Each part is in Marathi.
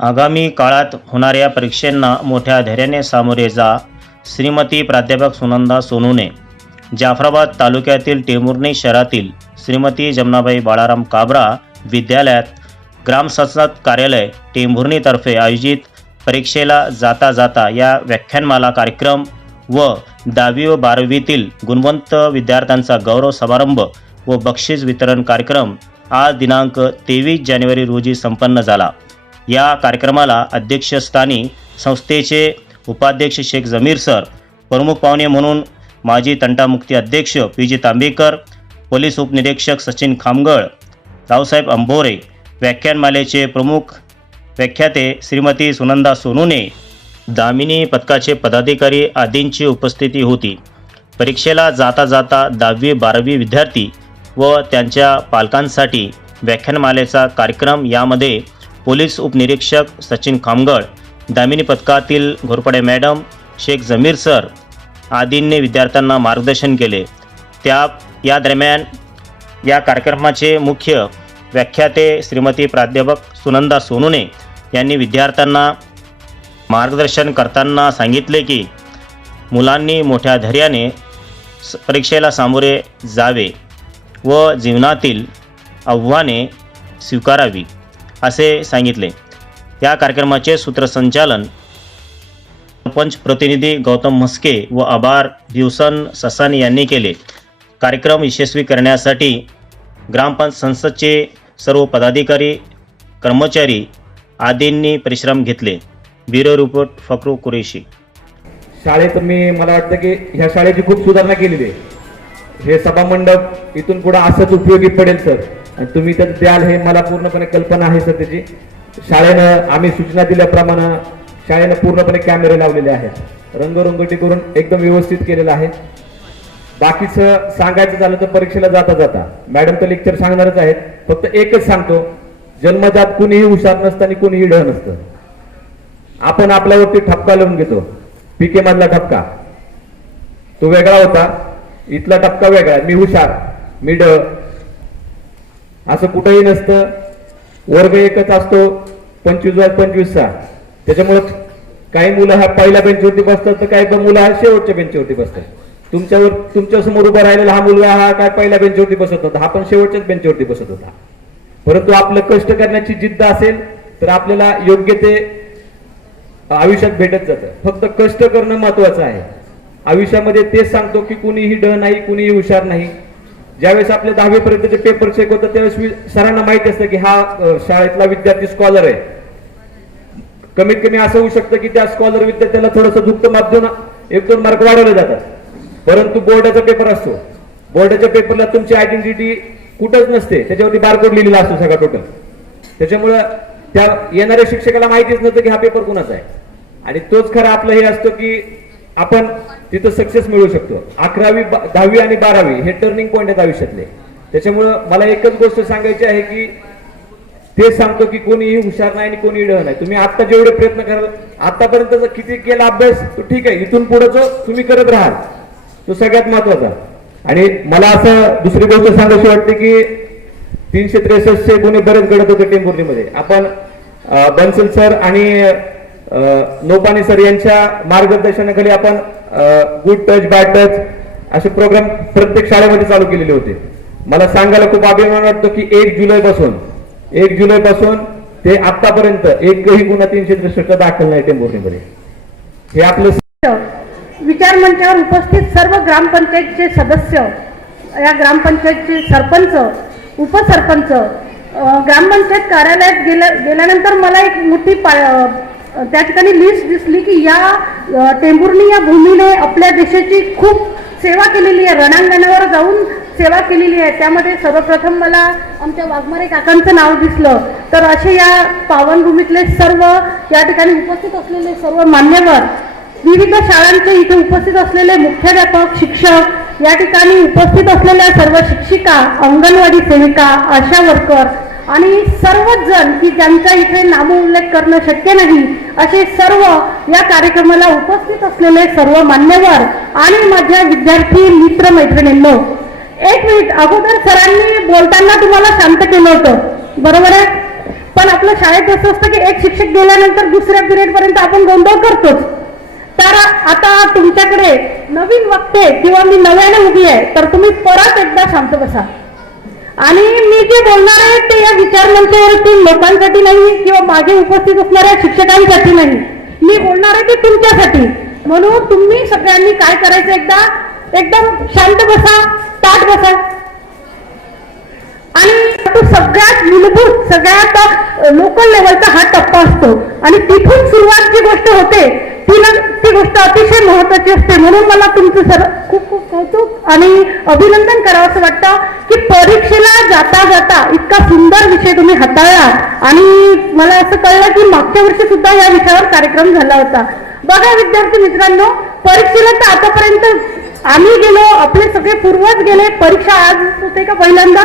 आगामी काळात होणाऱ्या परीक्षांना मोठ्या धैर्याने सामोरे जा श्रीमती प्राध्यापक सुनंदा सोनूने. जाफराबाद तालुक्यातील टेमुर्णी शहरातील श्रीमती जमनाबाई बाळाराम काबरा विद्यालयात ग्रामसंसद कार्यालय टेंभुर्णीतर्फे आयोजित परीक्षेला जाता जाता या व्याख्यानमाला कार्यक्रम व दहावी व बारावीतील गुणवंत विद्यार्थ्यांचा गौरव समारंभ व बक्षीस वितरण कार्यक्रम आज दिनांक तेवीस जानेवारी रोजी संपन्न झाला. या कार्यक्रमाला अध्यक्षस्थानी संस्थेचे उपाध्यक्ष शेख जमीर सर प्रमुख पाहुणे म्हणून माजी तंटामुक्ती अध्यक्ष पी जी तांबेकर पोलीस उपनिरीक्षक सचिन खामगळ रावसाहेब अंभोरे व्याख्यानमालेचे प्रमुख व्याख्याते श्रीमती सुनंदा सोनूने दामिनी पथकाचे पदाधिकारी आदींची उपस्थिती होती. परीक्षेला जाता जाता दहावी बारावी विद्यार्थी व त्यांच्या पालकांसाठी व्याख्यानमालेचा कार्यक्रम यामध्ये पोलीस उपनिरीक्षक सचिन खामगळ दामिनी पथकातील घोरपडे मॅडम शेख जमीर सर आदींनी विद्यार्थ्यांना मार्गदर्शन केले. त्या या दरम्यान या कार्यक्रमाचे मुख्य व्याख्याते श्रीमती प्राध्यापक सुनंदा सोनूने यांनी विद्यार्थ्यांना मार्गदर्शन करताना सांगितले की मुलांनी मोठ्या धैर्याने स- परीक्षेला सामोरे जावे व जीवनातील आव्हाने स्वीकारावी. असे सांगितले. या कार्यक्रमाचे सूत्रसंचालन सरपंच प्रतिनिधी गौतम म्हस्के व आभार दिवसन ससानी यांनी केले. कार्यक्रम यशस्वी करण्यासाठी ग्रामपंचायत संसदचे सर्व पदाधिकारी कर्मचारी आदींनी परिश्रम घेतले. Bureau report Fakru Qureshi. शाळेत मी मला वाटतं की ह्या शाळेची खूप सुधारणा केलेली आहे. हे सभामंडप इथून पुढे असंच उपयोगी पडेल सर. तुम्ही तर द्याल हे मला पूर्णपणे कल्पना आहे सर त्याची. शाळेनं आम्ही सूचना दिल्याप्रमाणे शाळेनं पूर्णपणे कॅमेरे लावलेले आहेत. रंगरंगोटी करून एकदम व्यवस्थित केलेलं आहे. बाकीचं सांगायचं झालं तर परीक्षेला जाता जाता. मॅडम तर लेक्चर सांगणारच आहेत. फक्त एकच सांगतो जन्मजात कुणीही हुशार नसतं आणि कुणीही ढ नसतं. आपण आपल्यावरती ठपका लावून घेतो. पीके मधला ठपका. तो वेगळा होता. इथला टपका वेगळा मी हुशार मी ड असं कुठंही नसतं. वर्ग एकच असतो पंचवीस बाय पंचवीसचा. त्याच्यामुळं काही मुलं हा पहिल्या बेंचवरती बसतात तर काही मुलं हा शेवटच्या बेंचवरती बसतात. तुमच्यावर तुमच्यासमोर उभा राहिलेला हा मुलगा हा काय पहिल्या बेंचवरती बसत होता हा पण शेवटच्याच बेंचवरती बसत होता. परंतु आपलं कष्ट करण्याची जिद्द असेल तर आपल्याला योग्य ते आयुष्यात भेटत जातं. फक्त कष्ट करणं महत्वाचं आहे. आयुष्यामध्ये तेच सांगतो की कुणीही ड नाही कुणीही हुशार नाही. ज्यावेळेस आपले दहावी पर्यंतचे पेपर चेक होतात त्यावेळेस सरांना माहिती असतं की हा शाळेतला विद्यार्थी स्कॉलर आहे. कमीत कमी असं होऊ शकतं की त्या स्कॉलर विद्यार्थ्याला थोडंसं दुःख माप देऊन एक दोन मार्क वाढवले जातात. परंतु बोर्डाचा पेपर असतो. बोर्डाच्या पेपरला तुमची आयडेंटिटी कुठंच नसते. त्याच्यावरती बारकोड लिहिलेला असतो सगळा टोटल त्याच्यामुळं त्या येणाऱ्या शिक्षकाला माहितीच नसतं की हा पेपर कुणाचा आहे. आणि तोच खरा आपलं हे असतो की आपण तिथं सक्सेस मिळू शकतो. अकरावी दहावी आणि बारावी हे टर्निंग पॉईंट आहेत आयुष्यातले. त्याच्यामुळं मला एकच गोष्ट सांगायची आहे की ते सांगतो की कोणीही हुशार नाही आणि कोणी ड नाही. तुम्ही आता जेवढे प्रयत्न कराल आतापर्यंत जर किती केला अभ्यास तो ठीक आहे. इथून पुढे जो तुम्ही करत राहाल तो सगळ्यात महत्त्वाचा आणि मला असं दुसरी गोष्ट सांगायची वाटते की तीनशे त्रेसष्टचे गुन्हे बरेच घडत होते टेंभुर्णीमध्ये आपण बन्सल सर आणि नोपानी सर यांच्या मार्गदर्शनाखाली आपण गुड टच बॅड टच असे प्रोग्राम प्रत्येक शाळेमध्ये चालू केलेले होते. मला सांगायला खूप अभिमान वाटतो की एक जुलै पासून एक जुलै पासून ते आतापर्यंत एकही गुन्हा तीनशे त्रेसष्ट दाखल नाही टेंभुर्णीमध्ये. हे आपलं विचार मंचावर उपस्थित सर्व ग्रामपंचायतचे सदस्य या ग्रामपंचायतचे सरपंच उपसरपंच ग्रामपंचायत कार्यालयात गेल्या गेल्यानंतर मला एक मोठी त्या ठिकाणी लिस्ट दिसली की या टेंभुर्णी या भूमीने आपल्या देशाची खूप सेवा केलेली आहे. रणांगणावर जाऊन सेवा केलेली आहे. त्यामध्ये सर्वप्रथम मला आमच्या वाघमारे काकांचं नाव दिसलं. तर असे या पावनभूमीतले सर्व या ठिकाणी उपस्थित असलेले सर्व मान्यवर विविध शाळांचे इथे उपस्थित असलेले मुख्याध्यापक शिक्षक या ठिकाणी उपस्थित असलेल्या सर्व शिक्षिका अंगणवाडी सेविका आशा वर्कर आणि सर्वच जण की ज्यांचा इथे नामोल्लेख करणं शक्य नाही असे सर्व या कार्यक्रमाला उपस्थित असलेले सर्व मान्यवर आणि माझ्या विद्यार्थी मित्र मैत्रिणींनो एक मिनिट अगोदर सरांनी बोलताना तुम्हाला शांत केलं होतं. बरोबर आहे? पण आपल्या शाळेत असं असतं की एक शिक्षक गेल्यानंतर दुसऱ्या पिरियड पर्यंत आपण गोंधळ करतोच. तर आता तुमच्याकडे नवीन वक्ते किंवा मी नव्याने उभी आहे तर तुम्ही परत एकदा शांत बसा. आणि मी जे बोलणार आहे ते या विचारमंचावरती लोकांसाठी नाही किंवा मागे उपस्थित असणाऱ्या शिक्षकांसाठी नाही. मी बोलणार आहे ते तुमच्यासाठी. म्हणून तुम्ही सगळ्यांनी काय करायचं एकदा? एकदम शांत बसा ताट बसा. आणि तो सगळ्यात मूलभूत सगळ्यात लोकल लेवलचा हा टप्पा असतो. आणि तिथून सुरुवात जी गोष्ट होते ती ती गोष्ट अतिशय महत्वाची असते. म्हणून मला तुमचं सर खूप खूप कौतुक आणि अभिनंदन करावं असं वाटतं की परीक्षेला जाता जाता इतका सुंदर विषय तुम्ही हाताळला आणि मला असं कळलं की मागच्या वर्षी सुद्धा या विषयावर कार्यक्रम झाला होता. बघा विद्यार्थी मित्रांनो परीक्षेला तर आतापर्यंत आम्ही गेलो आपले सगळे पूर्वज गेले परीक्षा आज होते का पहिल्यांदा?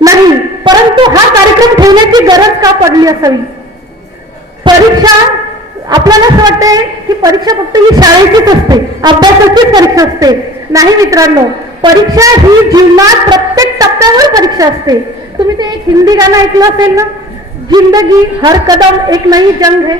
नाही परंतु हा कार्यक्रम ठेवण्याची गरज का पडली असावी? परीक्षा आपल्याला असं वाटतंय की परीक्षा फक्त ही शाळेचीच असते अभ्यासाचीच परीक्षा असते. नाही मित्रांनो परीक्षा ही जीवनात प्रत्येक टप्प्यावर परीक्षा असते. तुम्ही ते एक हिंदी गाणं ऐकलं असेल ना? जिंदगी हर कदम एक नई जंग है.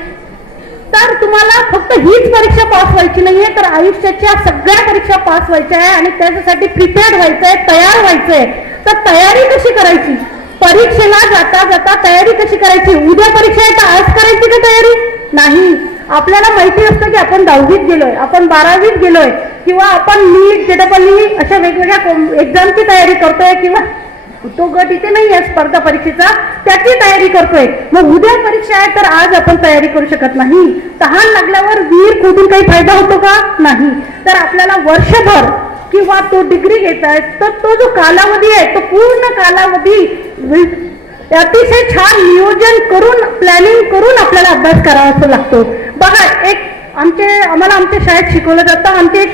तर तुम्हाला फक्त हीच परीक्षा पास व्हायची नाहीये तर आयुष्याच्या सगळ्या परीक्षा पास व्हायच्या आहे आणि त्याच्यासाठी प्रिपेअर्ड व्हायचंय तयार व्हायचंय. तर तयारी कशी करायची? परीक्षेला जाता जाता तयारी कशी करायची? उद्या परीक्षा आहे तर आज करायची का तयारी? नाही. आपल्याला माहिती असतं की आपण दहावीत गेलोय आपण बारावीत गेलोय किंवा आपण नीट जेडपल्ली अशा वेगवेगळ्या एक्झामची तयारी करतोय किंवा तो गट इथे नाही आहे स्पर्धा परीक्षेचा त्याची तयारी करतोय. मग उद्या परीक्षा आहे तर आज आपण तयारी करू शकत नाही. तहान लागल्यावर वीर खोदून काही फायदा होतो का? नाही. तर आपल्याला वर्षभर किंवा तो डिग्री घेत तर तो जो कालावधी आहे तो पूर्ण कालावधी अतिशय छान नियोजन करून प्लॅनिंग करून आपल्याला अभ्यास करावा असं लागतो. बघा एक आमचे आम्हाला आमच्या शाळेत शिकवलं जातं आमचे एक